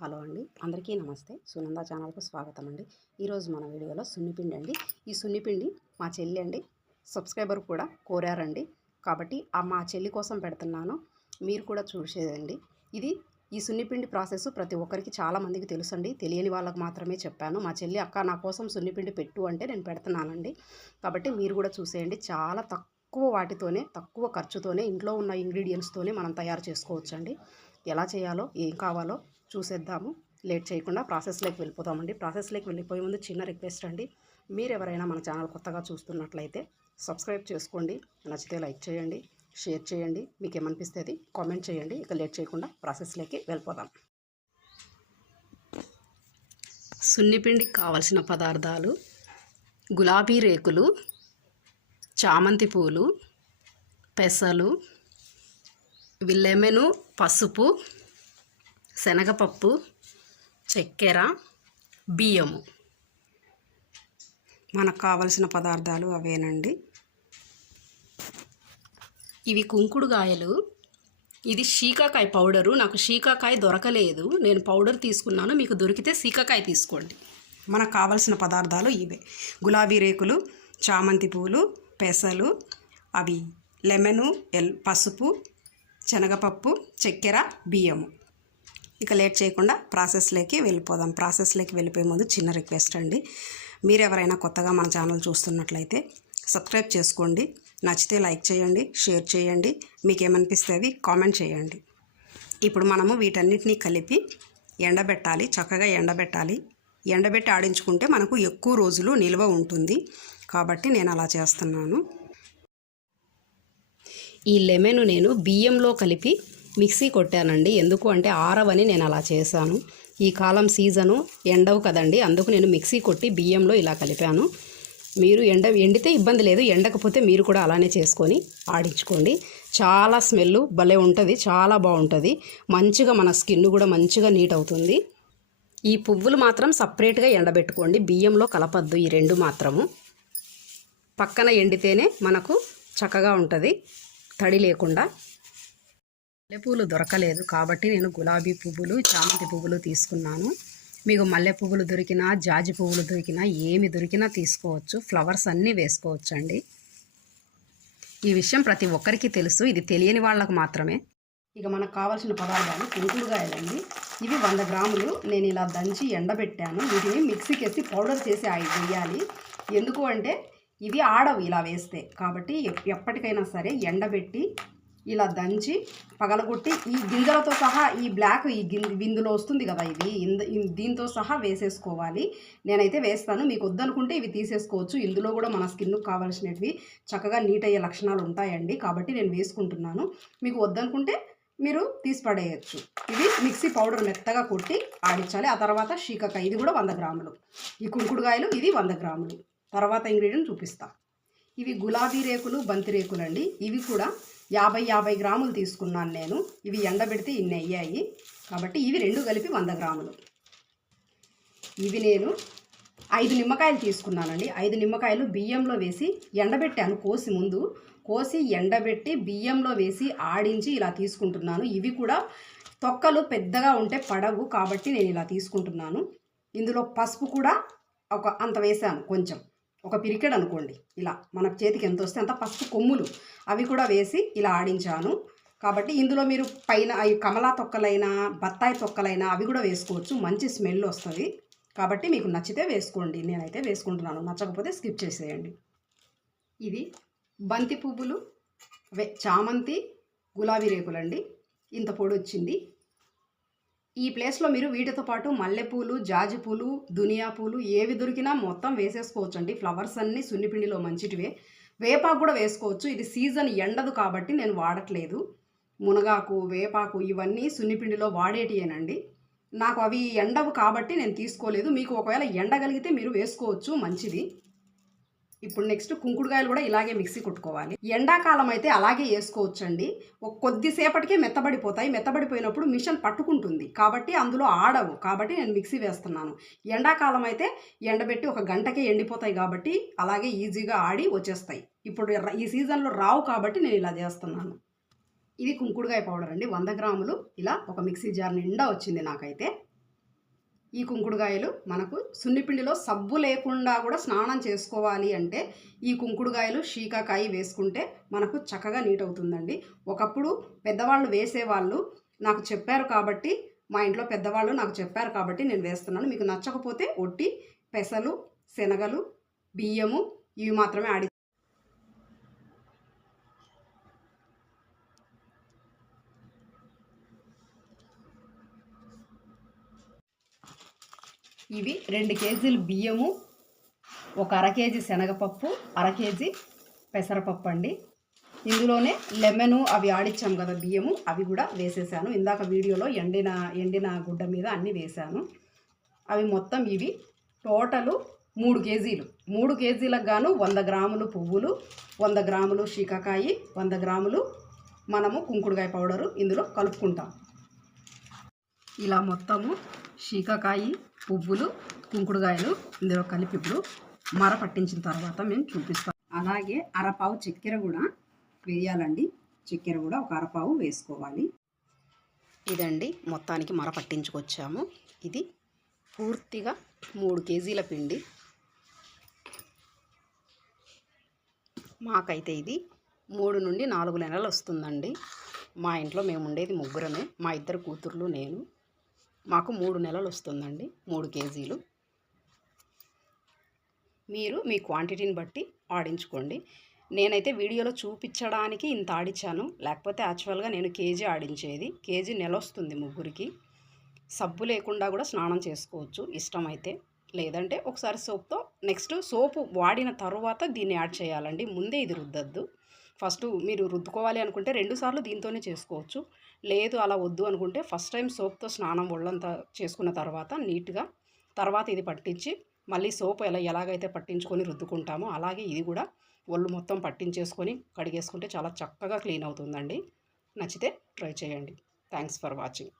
Hello అండి, అందరికీ నమస్తే. సునంద ఛానల్కు స్వాగతం అండి. ఈరోజు మన వీడియోలో సున్నిపిండి అండి. ఈ సున్నిపిండి మా చెల్లి అండి సబ్స్క్రైబర్ కూడా కోరారండి, కాబట్టి మా చెల్లి కోసం పెడుతున్నాను. మీరు కూడా చూసేదండి. ఈ సున్నిపిండి ప్రాసెస్ ప్రతి ఒక్కరికి చాలామందికి తెలుసండి, తెలియని వాళ్ళకు మాత్రమే చెప్పాను. మా చెల్లి అక్క నా కోసం సున్నిపిండి పెట్టు అంటే నేను పెడుతున్నానండి, కాబట్టి మీరు కూడా చూసేయండి. చాలా తక్కువ వాటితోనే, తక్కువ ఖర్చుతోనే, ఇంట్లో ఉన్న ఇంగ్రీడియంట్స్తోనే మనం తయారు చేసుకోవచ్చండి. ఎలా చేయాలో, ఏం కావాలో చూసేద్దాము. లేట్ చేయకుండా ప్రాసెస్లోకి వెళ్ళిపోతామండి. ప్రాసెస్లోకి వెళ్ళిపోయే ముందు చిన్న రిక్వెస్ట్ అండి, మీరు ఎవరైనా మన ఛానల్ కొత్తగా చూస్తున్నట్లయితే సబ్స్క్రైబ్ చేసుకోండి. నచ్చితే లైక్ చేయండి, షేర్ చేయండి. మీకు ఏమనిపిస్తుంది కామెంట్ చేయండి. ఇక లేట్ చేయకుండా ప్రాసెస్లోకి వెళ్ళిపోదాం. సున్నిపిండికి కావలసిన పదార్థాలు: గులాబీ రేకులు, చామంతి పూలు, పెసలు, లెమను, పసుపు, శనగపప్పు, చక్కెర, బియ్యము. మనకు కావలసిన పదార్థాలు అవేనండి. ఇవి కుంకుడుకాయలు. ఇది శీకాకాయ పౌడరు. నాకు శీకాకాయ దొరకలేదు, నేను పౌడర్ తీసుకున్నాను. మీకు దొరికితే శీకాకాయ తీసుకోండి. మనకు కావలసిన పదార్థాలు ఇవే: గులాబీ రేకులు, చామంతి పూలు, పెసలు, అవి లెమను, పసుపు, శనగపప్పు, చక్కెర, బియ్యము. ఇక లేట్ చేయకుండా ప్రాసెస్లోకి వెళ్ళిపోదాం. ప్రాసెస్లోకి వెళ్ళిపోయే ముందు చిన్న రిక్వెస్ట్ అండి, మీరు ఎవరైనా కొత్తగా మన ఛానల్ చూస్తున్నట్లయితే సబ్స్క్రైబ్ చేసుకోండి. నచ్చితే లైక్ చేయండి, షేర్ చేయండి. మీకు ఏమనిపిస్తుంది కామెంట్ చేయండి. ఇప్పుడు మనము వీటన్నిటినీ కలిపి ఎండబెట్టాలి, చక్కగా ఎండబెట్టాలి. ఎండబెట్టి ఆడించుకుంటే మనకు ఎక్కువ రోజులు నిల్వ ఉంటుంది, కాబట్టి నేను అలా చేస్తున్నాను. ఈ లెమన్ నేను బియ్యంలో కలిపి మిక్సీ కొట్టానండి. ఎందుకు అంటే ఆరవని నేను అలా చేశాను. ఈ కాలం సీజను ఎండవు కదండి, అందుకు నేను మిక్సీ కొట్టి బియ్యంలో ఇలా కలిపాను. మీరు ఎండితే ఇబ్బంది లేదు, ఎండకపోతే మీరు కూడా అలానే చేసుకొని ఆడించుకోండి. చాలా స్మెల్ భలే ఉంటుంది, చాలా బాగుంటుంది. మంచిగా మన స్కిన్ కూడా మంచిగా నీట్ అవుతుంది. ఈ పువ్వులు మాత్రం సపరేట్గా ఎండబెట్టుకోండి, బియ్యంలో కలపద్దు. ఈ రెండు మాత్రము పక్కన ఎండితేనే మనకు చక్కగా ఉంటుంది, తడి లేకుండా. మల్లెపూలు దొరకలేదు కాబట్టి నేను గులాబీ పువ్వులు, చామంతి పువ్వులు తీసుకున్నాను. మీకు మల్లె పువ్వులు దొరికినా, జాజి పువ్వులు దొరికినా, ఏమి దొరికినా తీసుకోవచ్చు. ఫ్లవర్స్ అన్నీ వేసుకోవచ్చు అండి. ఈ విషయం ప్రతి ఒక్కరికి తెలుసు, ఇది తెలియని వాళ్ళకు మాత్రమే. ఇక మనకు కావాల్సిన పదార్థాలు కుంకుడుకాయలండి. ఇవి 100 గ్రాములు నేను ఇలా దంచి ఎండబెట్టాను. వీటిని మిక్సీకి వేసి పౌడర్ చేసి వేయాలి. ఎందుకు అంటే ఇవి ఆడవు ఇలా వేస్తే, కాబట్టి ఎప్పటికైనా సరే ఎండబెట్టి ఇలా దంచి పగలగొట్టి ఈ గింజలతో సహా, ఈ బ్లాక్ ఇందులో వస్తుంది కదా, దీంతో సహా వేసేసుకోవాలి. నేనైతే వేస్తాను, మీకు వద్దనుకుంటే ఇవి తీసేసుకోవచ్చు. ఇందులో కూడా మన స్కిన్కు కావాల్సినవి చక్కగా నీట్ అయ్యే లక్షణాలు ఉంటాయండి, కాబట్టి నేను వేసుకుంటున్నాను. మీకు వద్దనుకుంటే మీరు తీసి పడేయచ్చు. ఇవి మిక్సీ పౌడర్ మెత్తగా కొట్టి ఆడించాలి. ఆ తర్వాత శీకాకాయ, ఇది కూడా 100 గ్రాములు. ఈ కుంకుడుకాయలు ఇది 100 గ్రాములు. తర్వాత ఇంగ్రీడియంట్ చూపిస్తా. ఇవి గులాబీ రేకులు, బంతి రేకులు అండి. ఇవి కూడా 50 గ్రాములు తీసుకున్నాను నేను. ఇవి ఎండబెడితే ఇన్ని అయ్యాయి, కాబట్టి ఇవి 2 కలిపి 100 గ్రాములు. ఇవి నేను 5 నిమ్మకాయలు తీసుకున్నానండి. 5 నిమ్మకాయలు బియ్యంలో వేసి ఎండబెట్టాను. కోసి ఎండబెట్టి బియ్యంలో వేసి ఆడించి ఇలా తీసుకుంటున్నాను. ఇవి కూడా తొక్కలు పెద్దగా ఉంటే పడవు, కాబట్టి నేను ఇలా తీసుకుంటున్నాను. ఇందులో పసుపు కూడా అంత వేసాను, కొంచెం ఒక పిరికెడ్ అనుకోండి. ఇలా మన చేతికి ఎంత వస్తే అంత పసుపు కొమ్ములు అవి కూడా వేసి ఇలా ఆడించాను. కాబట్టి ఇందులో మీరు పైన కమలా తొక్కలైనా, బత్తాయి తొక్కలైనా అవి కూడా వేసుకోవచ్చు, మంచి స్మెల్ వస్తుంది. కాబట్టి మీకు నచ్చితే వేసుకోండి, నేనైతే వేసుకుంటున్నాను. నచ్చకపోతే స్కిప్ చేసేయండి. ఇవి బంతి పువ్వులు, చామంతి, గులాబీ రేకులండి. ఇంత పొడి వచ్చింది. ఈ ప్లేస్లో మీరు వీటితో పాటు మల్లెపూలు, జాజి పూలు, దునియా పూలు ఏవి దొరికినా మొత్తం వేసేసుకోవచ్చు అండి. ఫ్లవర్స్ అన్నీ సున్నిపిండిలో మంచిటివే. వేపాకు కూడా వేసుకోవచ్చు. ఇది సీజన్ ఎండదు కాబట్టి నేను వాడట్లేదు. మునగాకు, వేపాకు ఇవన్నీ సున్నిపిండిలో వాడేటియేనండి. నాకు అవి ఎండవు కాబట్టి నేను తీసుకోలేదు. మీకు ఒకవేళ ఎండగలిగితే మీరు వేసుకోవచ్చు, మంచిది. ఇప్పుడు నెక్స్ట్ కుంకుడుకాయలు కూడా ఇలాగే మిక్సీ కొట్టుకోవాలి. ఎండాకాలం అయితే అలాగే వేసుకోవచ్చండి. కొద్దిసేపటికే మెత్తబడిపోతాయి. మెత్తబడిపోయినప్పుడు మిషన్ పట్టుకుంటుంది, కాబట్టి అందులో ఆడవు, కాబట్టి నేను మిక్సీ వేస్తున్నాను. ఎండాకాలం అయితే ఎండబెట్టి 1 గంటకే ఎండిపోతాయి, కాబట్టి అలాగే ఈజీగా ఆడి వచ్చేస్తాయి. ఇప్పుడు ఈ సీజన్లో రావు కాబట్టి నేను ఇలా చేస్తున్నాను. ఇది కుంకుడుకాయ పౌడర్ అండి, 100 గ్రాములు. ఇలా ఒక మిక్సీ జార్ నిండా వచ్చింది నాకైతే. ఈ కుంకుడుగాయలు మనకు సున్నిపిండిలో సబ్బు లేకుండా కూడా స్నానం చేసుకోవాలి అంటే ఈ కుంకుడుగాయలు శీకాకాయ వేసుకుంటే మనకు చక్కగా నీట్ అవుతుందండి. ఒకప్పుడు పెద్దవాళ్ళు వేసేవాళ్ళు నాకు చెప్పారు కాబట్టి, మా ఇంట్లో పెద్దవాళ్ళు నాకు చెప్పారు కాబట్టి నేను వేస్తున్నాను. మీకు నచ్చకపోతే ఒట్టి పెసలు, శనగలు, బియ్యము ఇవి మాత్రమే ఆడి ఇవి 2 కేజీలు బియ్యము, ఒక అర కేజీ శనగపప్పు, అర కేజీ పెసరపప్పు అండి. ఇందులోనే లెమను అవి ఆడిచ్చాం కదా బియ్యము, అవి కూడా వేసేసాను. ఇందాక వీడియోలో ఎండిన గుడ్డ మీద అన్నీ వేసాను. అవి మొత్తం ఇవి టోటలు 3 కేజీలు. 3 కేజీలకు గాను 100 గ్రాములు పువ్వులు, 100 గ్రాములు శీకాకాయి, 100 గ్రాములు మనము కుంకుడుకాయ పౌడరు ఇందులో కలుపుకుంటాం. ఇలా మొత్తము శీకాకాయి, పువ్వులు, కుంకుడుకాయలు ఇందులో కలిపి ఇప్పుడు మర పట్టించిన తర్వాత మేము చూపిస్తాం. అలాగే అరపావు చక్కెర కూడా వేయాలండి. చక్కెర కూడా ఒక అరపావు వేసుకోవాలి. ఇదండి మొత్తానికి మర పట్టించుకొచ్చాము. ఇది పూర్తిగా 3 కేజీల పిండి. మాకైతే ఇది 3 నుండి 4 నెలలు వస్తుందండి. మా ఇంట్లో మేము ఉండేది ముగ్గురమే, మా 2 కూతుర్లు నేను. మాకు 3 నెలలు వస్తుందండి 3 కేజీలు. మీరు మీ క్వాంటిటీని బట్టి ఆడించుకోండి. నేనైతే వీడియోలో చూపించడానికి ఇంత ఆడించాను, లేకపోతే యాక్చువల్గా నేను కేజీ ఆడించేది. కేజీ నెల వస్తుంది ముగ్గురికి. సబ్బు లేకుండా కూడా స్నానం చేసుకోవచ్చు ఇష్టమైతే, లేదంటే ఒకసారి సోప్తో నెక్స్ట్ సోపు వాడిన తర్వాత దీన్ని యాడ్ చేయాలండి. ముందే ఇది రుద్దద్దు. ఫస్ట్ మీరు రుద్దుకోవాలి అనుకుంటే 2 సార్లు దీంతోనే చేసుకోవచ్చు. లేదు అలా వద్దు అనుకుంటే ఫస్ట్ టైం సోప్తో స్నానం ఒళ్ళంతా చేసుకున్న తర్వాత నీట్గా తర్వాత ఇది పట్టించి మళ్ళీ సోపు ఎలాగైతే పట్టించుకొని రుద్దుకుంటామో అలాగే ఇది కూడా ఒళ్ళు మొత్తం పట్టించేసుకొని కడిగేసుకుంటే చాలా చక్కగా క్లీన్ అవుతుందండి. నచ్చితే ట్రై చేయండి. Thanks for watching.